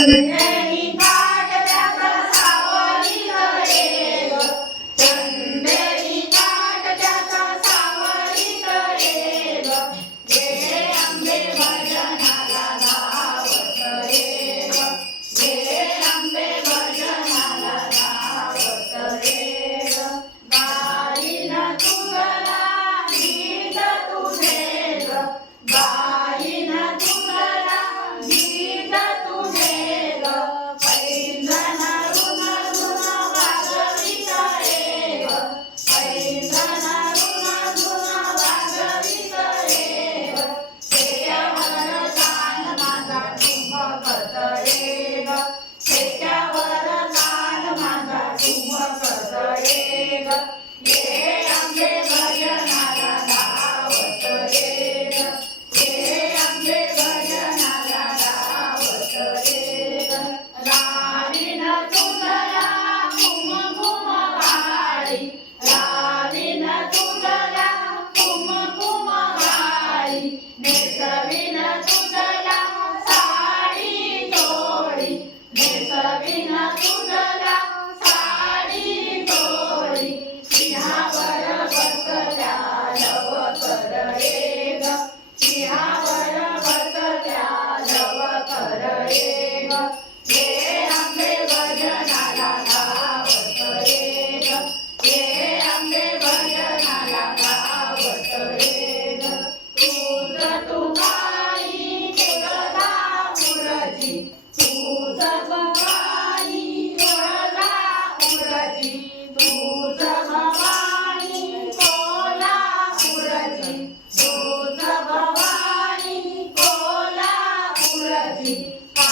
Amen. Okay.